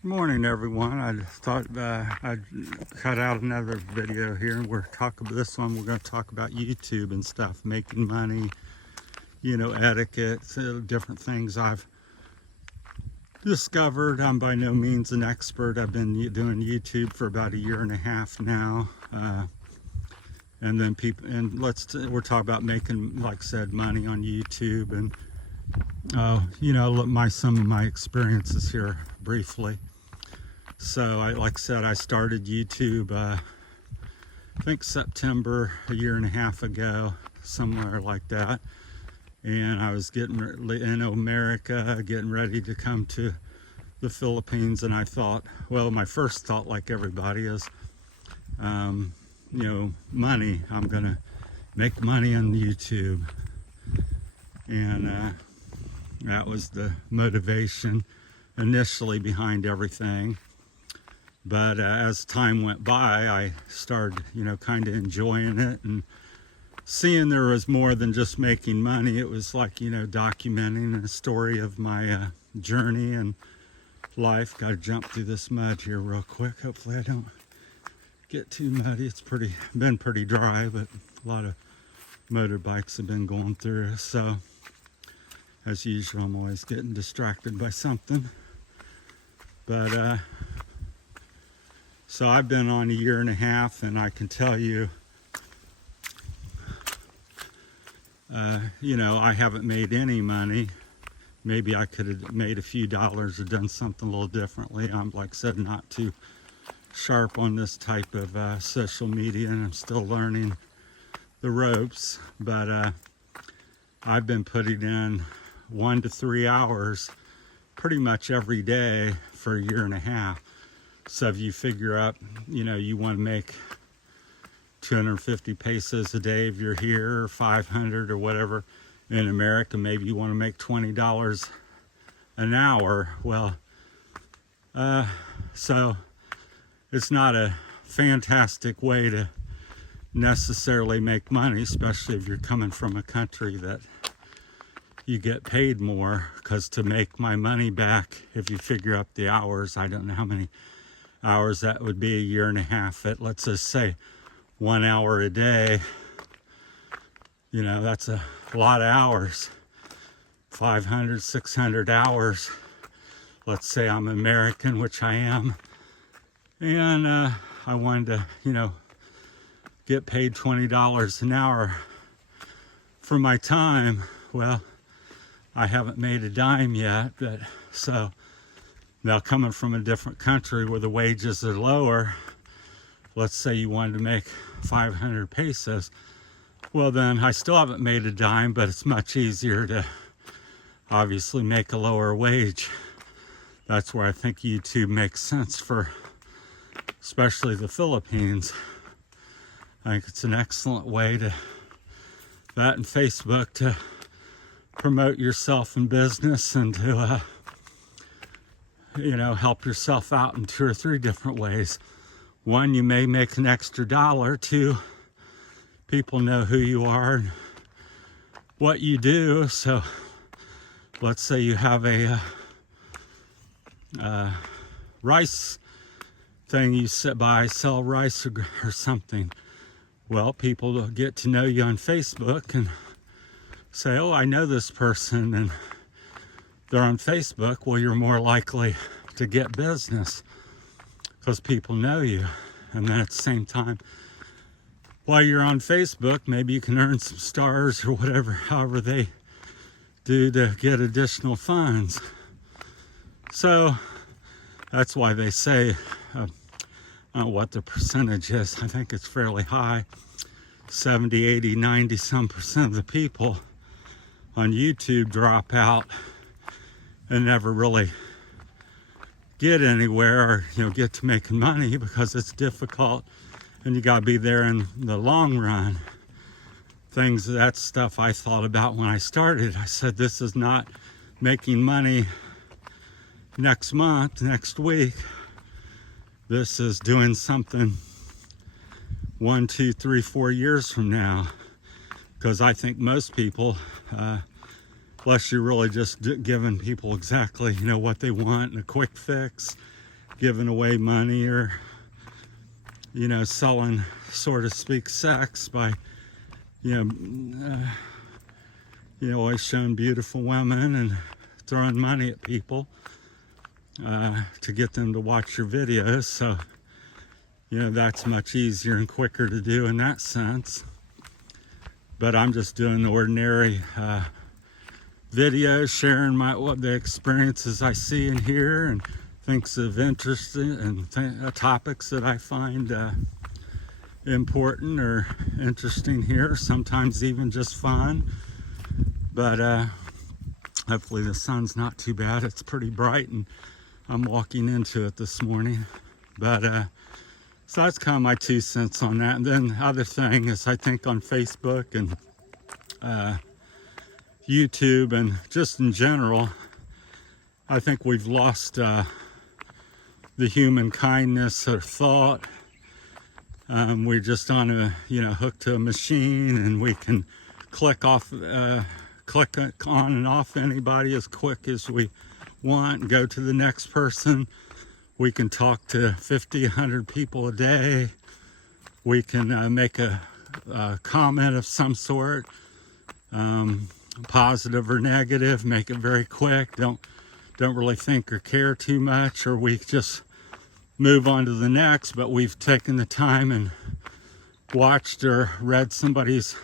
Good morning, everyone. I just thought I'd cut out another video here, and we're talking about this one. We're going to talk about YouTube and stuff, making money, etiquette, different things I've discovered. I'm by no means an expert. I've been doing YouTube for about a year and a half now, and then we're talking about making, like I said, money on YouTube, and some of my experiences here briefly. So like I said, I started YouTube, I think September a year and a half ago, somewhere like that. And I was getting in America, getting ready to come to the Philippines. And I thought, well, my first thought, like everybody, is, money. I'm going to make money on YouTube. And that was the motivation initially behind everything. But as time went by, I started, kind of enjoying it and seeing there was more than just making money. It was like, documenting a story of my journey and life. Got to jump through this mud here real quick. Hopefully I don't get too muddy. It's been pretty dry, but a lot of motorbikes have been going through. So as usual, I'm always getting distracted by something. But so I've been on a year and a half, and I can tell you, I haven't made any money. Maybe I could have made a few dollars or done something a little differently. I'm, like I said, not too sharp on this type of social media, and I'm still learning the ropes. But I've been putting in 1 to 3 hours pretty much every day for a year and a half. So if you figure up, you want to make 250 pesos a day if you're here, or 500 or whatever. In America, maybe you want to make $20 an hour. Well, so it's not a fantastic way to necessarily make money, especially if you're coming from a country that you get paid more. Because to make my money back, if you figure up the hours, I don't know how many hours that would be, a year and a half at, let's just say, 1 hour a day. That's a lot of hours. 500, 600 hours. Let's say I'm American, which I am, and I wanted to, get paid $20 an hour for my time. Well, I haven't made a dime yet, but so now, coming from a different country where the wages are lower, let's say you wanted to make 500 pesos. Well, then I still haven't made a dime, but it's much easier to obviously make a lower wage. That's where I think YouTube makes sense for especially the Philippines. I think it's an excellent way to, that and Facebook, to promote yourself in business and to help yourself out in 2 or 3 different ways. 1, you may make an extra dollar. 2, people know who you are and what you do. So let's say you have a rice thing you sell rice or something. Well, people will get to know you on Facebook and say, oh, I know this person, and they're on Facebook. Well, you're more likely to get business because people know you. And then at the same time, while you're on Facebook, maybe you can earn some stars or whatever, however they do to get additional funds. So that's why they say, I don't know what the percentage is. I think it's fairly high. 70, 80, 90 some percent of the people on YouTube drop out and never really get anywhere, or get to making money, because it's difficult and you got to be there in the long run. That's stuff I thought about when I started. I said, this is not making money next month, next week. This is doing something 1, 2, 3, 4 years from now. Because I think most people, unless you're really just giving people exactly, what they want and a quick fix, giving away money or, selling, so to speak, sex by, always showing beautiful women and throwing money at people to get them to watch your videos. So, that's much easier and quicker to do in that sense. But I'm just doing the ordinary videos, sharing what the experiences I see and hear and things of interest and topics that I find important or interesting here, sometimes even just fun. But hopefully the sun's not too bad. It's pretty bright and I'm walking into it this morning. But so that's kind of my 2 cents on that. And then the other thing is, I think on Facebook and YouTube and just in general, I think we've lost the human kindness or thought. We're just on a, hooked to a machine, and we can click on and off anybody as quick as we want and go to the next person. We can talk to 50, 100 people a day. We can make a comment of some sort, positive or negative, make it very quick. Don't really think or care too much, or we just move on to the next. But we've taken the time and watched or read somebody's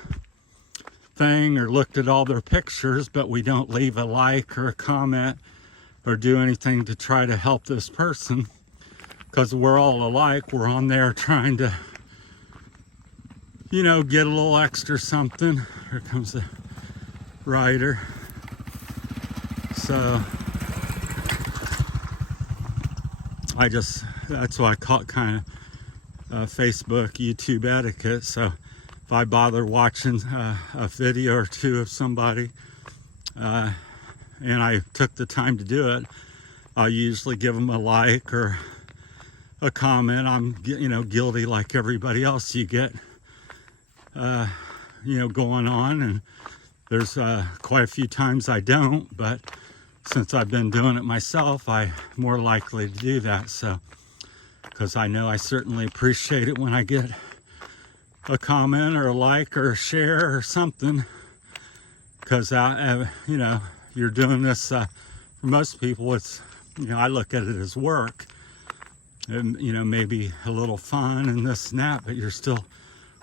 thing or looked at all their pictures, but we don't leave a like or a comment or do anything to try to help this person, because we're all alike. We're on there trying to, get a little extra something. Here comes the rider. So that's why I call it kind of Facebook, YouTube etiquette. So if I bother watching a video or two of somebody, and I took the time to do it, I'll usually give them a like or a comment. I'm, guilty like everybody else. You get, going on, and there's quite a few times I don't, but since I've been doing it myself, I'm more likely to do that. So, because I know I certainly appreciate it when I get a comment or a like or a share or something, because you're doing this, for most people, it's, I look at it as work, and, maybe a little fun and this and that, but you're still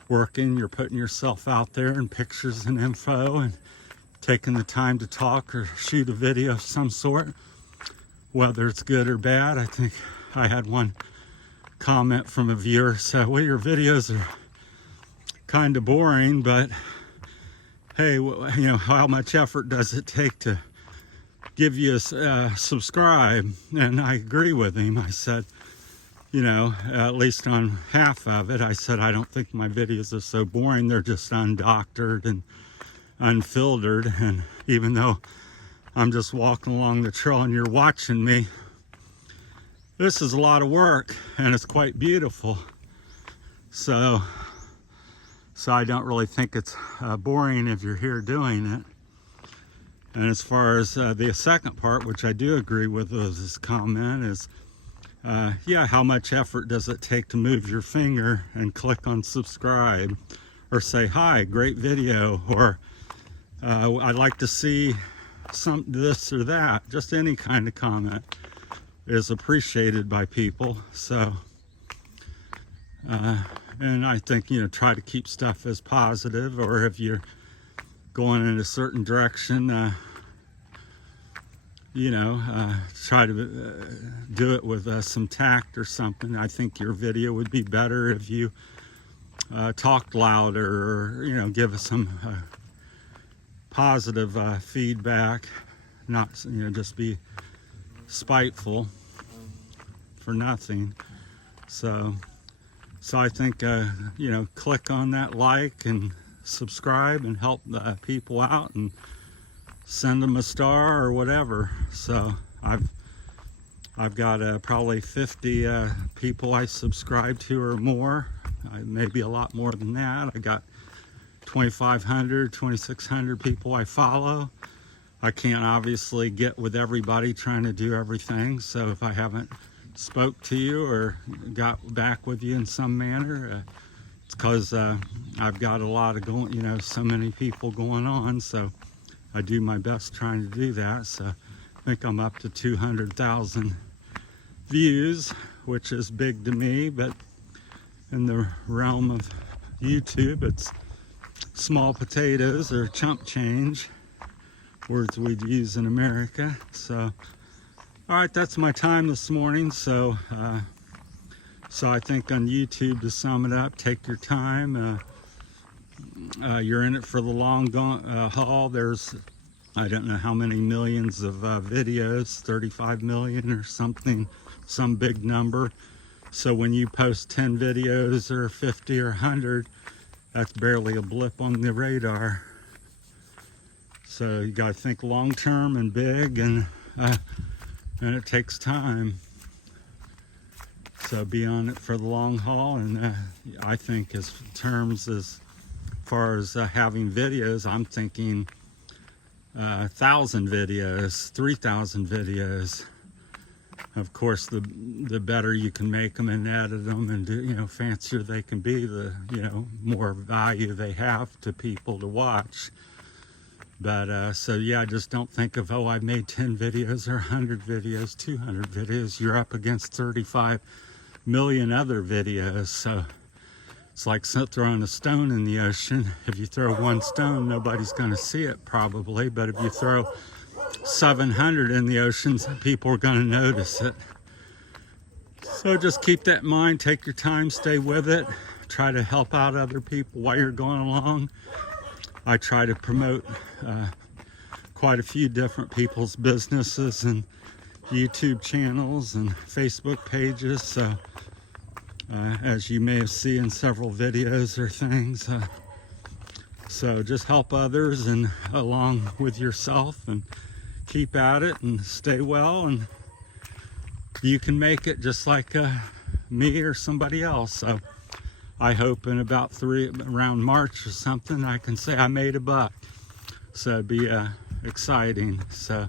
working, you're putting yourself out there in pictures and info and taking the time to talk or shoot a video of some sort, whether it's good or bad. I think I had one comment from a viewer said, well, your videos are kind of boring, but hey, how much effort does it take to give you a subscribe? And I agree with him. I said, at least on half of it, I said, I don't think my videos are so boring. They're just undoctored and unfiltered. And even though I'm just walking along the trail and you're watching me, this is a lot of work and it's quite beautiful. So I don't really think it's boring if you're here doing it. And as far as the second part, which I do agree with, was this comment is, how much effort does it take to move your finger and click on subscribe, or say, hi, great video, or I'd like to see some this or that. Just any kind of comment is appreciated by people. So, and I think, try to keep stuff as positive, or if you're going in a certain direction, try to do it with some tact or something. I think your video would be better if you talked louder, or, give us some positive feedback, not, just be spiteful for nothing. So I think, click on that like and subscribe and help people out and send them a star or whatever. So I've got probably 50 people I subscribe to or more, maybe a lot more than that. I got 2,500, 2,600 people I follow. I can't obviously get with everybody trying to do everything, so if I haven't spoke to you or got back with you in some manner. It's because I've got a lot of going, you know, so many people going on, so I do my best trying to do that. So I think I'm up to 200,000 views, which is big to me, but in the realm of YouTube, it's small potatoes or chump change, words we'd use in America. So, all right, that's my time this morning. So, I think on YouTube, to sum it up, take your time. You're in it for the long haul. There's, I don't know how many millions of videos, 35 million or something, some big number. So when you post 10 videos or 50 or 100, that's barely a blip on the radar. So you got to think long term and big, and it takes time. So be on it for the long haul. And I think as far as having videos, I'm thinking 1,000 videos, 3,000 videos. Of course, the better you can make them and edit them and do, you know, fancier they can be, the, you know, more value they have to people to watch. But so yeah, just don't think of, oh, I made 10 videos or 100 videos, 200 videos. You're up against 35 million other videos. So it's like throwing a stone in the ocean. If you throw one stone, nobody's going to see it probably. But if you throw 700 in the ocean, people are going to notice it. So just keep that in mind. Take your time, stay with it. Try to help out other people while you're going along. I try to promote quite a few different people's businesses and YouTube channels and Facebook pages. So as you may have seen in several videos or things. So just help others and along with yourself, and keep at it and stay well, and you can make it just like me or somebody else. So I hope in about around March or something, I can say I made $1. So it'd be exciting. So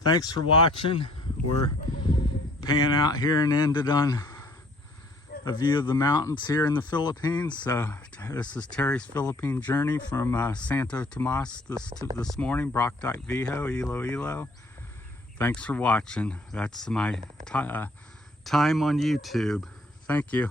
thanks for watching. We're paying out here and ended on a view of the mountains here in the Philippines. So this is Terry's Philippine journey from Santo Tomas this morning, Barotac, Viejo, Iloilo. Thanks for watching. That's my time on YouTube. Thank you.